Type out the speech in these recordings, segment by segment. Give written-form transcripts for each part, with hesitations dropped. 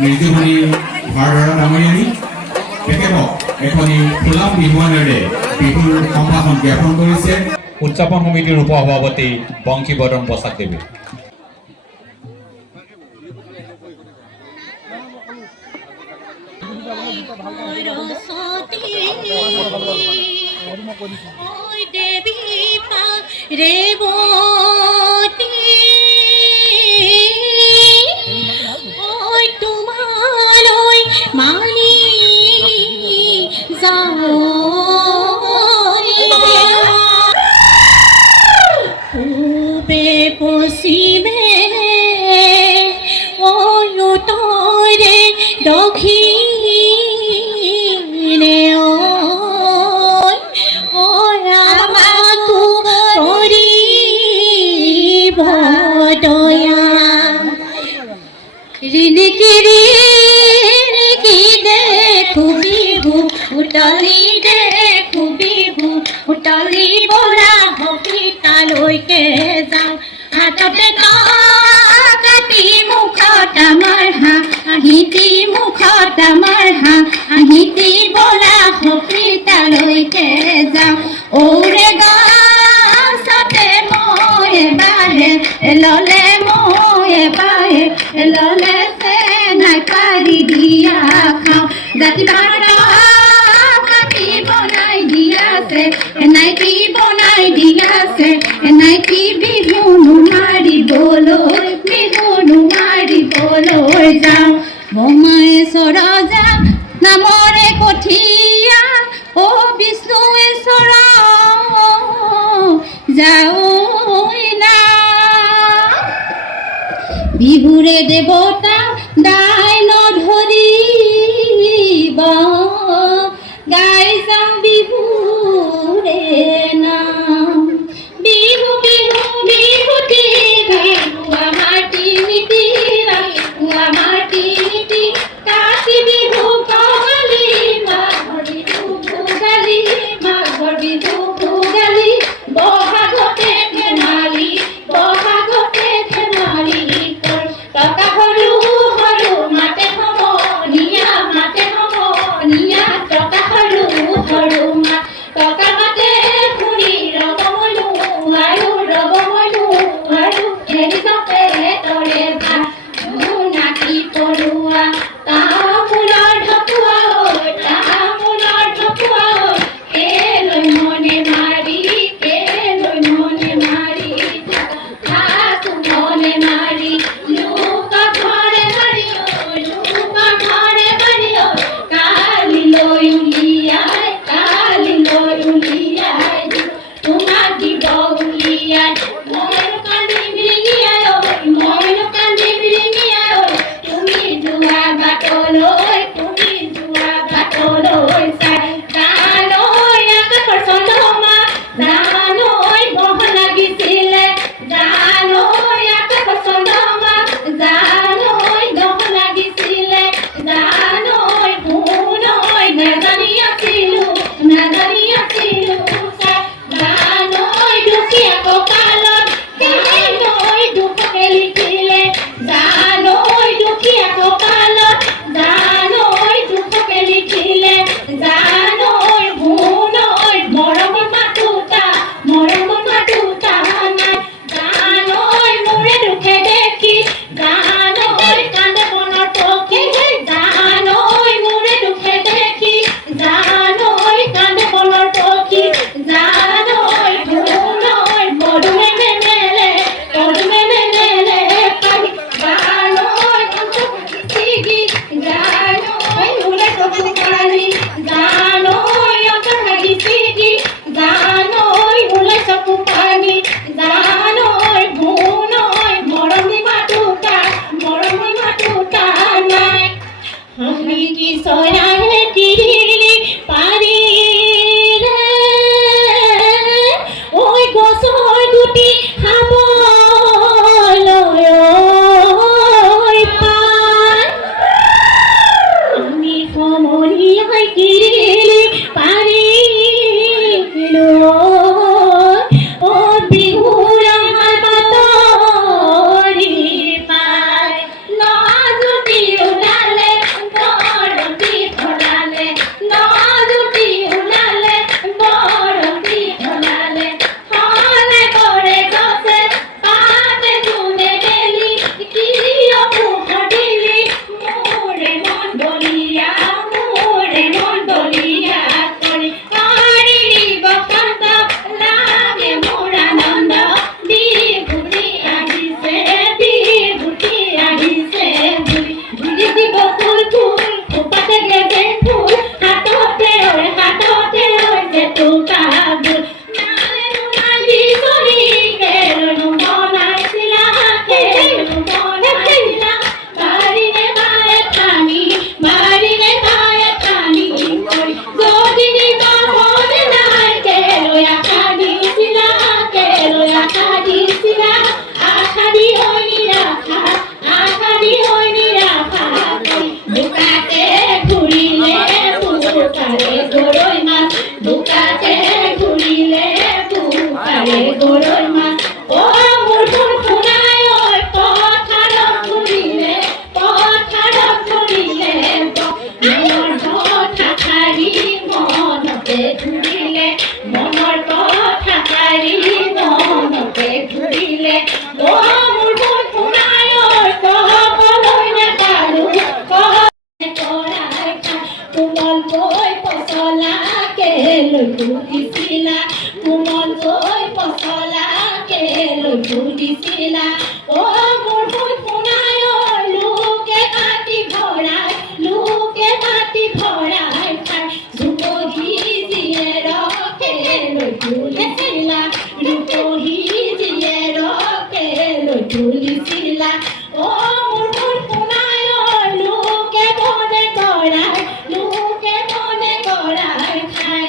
মৃদুমণি ভাৰধাৰা ডাঙৰীয়ানী তেখেতক এখনি ফুলাম বিহুৱানেৰে বিহুৰ সম্ভাষণ জ্ঞাপন কৰিছে উদযাপন সমিতিৰ উপসভাপতি বংশীবদন বসাক দেৱে। বিহুৰে দেৱতা দাই নধৰিব গাই যাম বিহুৰে নাম। বিহু বিহু বিহুতি বিহু আমাৰ তিনিটি আমাৰ তিনিটি কাতি বিহু কঙালী মাঘৰ বিহু ভোগালী মাঘৰ বিহু ভোগালী বহাগতে ধেমালি বহাগতে ধেমালি টকা সৰু সৰু মাতে সমনীয়া টকা সৰু সৰু টকা মাতে ফুৰি ৰব মনো আৰু হেৰি যাতে তৰে ভাত নাকি পৰুৱা তামোলৰ ঢকুৱা কেলৈ মনে মাৰি মনে মাৰি লোক ঘৰে মাৰি কালিলৈ উলিয়াই তোমাক দিব উলিয়াই মইনো কান্দি বিৰিঙিয়াই তুমি যোৱা বাটলৈ চাই জানৈ আকাশৰ চন্দ্ৰমা জানৈ বহ লাগিছিলে জানৈ আকাশৰ চন্দ্ৰমা জানৈ দহ লাগিছিলে জানৈ শুনৈ নাজানি আছিলো জানৈ দুখীয়া কপালত কেলৈ দুখকে লিখিলে জানৈ দুখীয়া কপালত জানৈ দুখকে লিখিলে জানৈ শুনৈ মৰমৰ মাতোতা নাই জানৈ মোৰে দুখে দেখি জানৈ কান্দে মনৰ পক্ষে জানৈ মোৰে দুখে দেখি জানৈ কান্দে মনৰ পক্ষী জানৈ শুনৈ মধুমে নেমেলে পানী জানৈ চিগি জানৈ ওলাই চকু পানী জানৈ অন্তৰ লাগি চিগি জানৈ ওলাই চকু পানী জানৈ শুনৈ মৰমী মাতোতা নাই আমি কি চৰাইৰে তিৰিলি পাৰিলে ঐ গছৰ গুটি খাবলৈ পায় আমি সমনীয়াই তিৰিলি পাৰিলো ঐ বিহুৰ আমাৰ বাতৰি পায় নজুতি ওলালে ফুটিছিলা কোমল কৈ পচলাকে লৈ ফুটিছিলা অ মোৰ ফুল শুনাই লোকে মাটি ভৰাই খাই জুপহি যিয়ে ৰখে লৈ ফুলিছিলা ৰূপহি যিয়ে ৰখে লৈ ফুলিছিলা অ মোৰ ফুল শুনাই লোকে মনে গৰাই খাই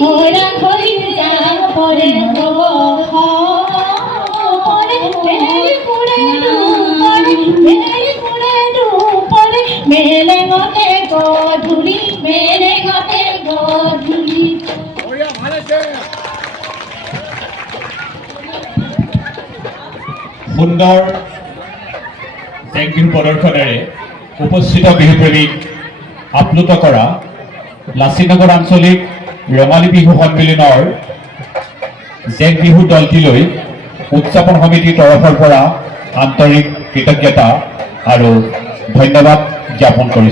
ঘোৰা ঘড়ি যা পৰে নব পৰে মেলে পুৰে পৰে মেলে পুৰে পৰে মেলে গতে গধুলি মেলে গতে গধুলি সুন্দৰ জেং বিহু প্ৰদৰ্শনেৰে উপস্থিত বিহুপ্ৰেমীক আপ্লুত কৰা লাচিনগৰ আঞ্চলিক ৰঙালী বিহু সন্মিলনৰ জেং বিহু দলটিলৈ উদযাপন সমিতিৰ তৰফৰ পৰা আন্তৰিক কৃতজ্ঞতা আৰু ধন্যবাদ জ্ঞাপন কৰিছোঁ।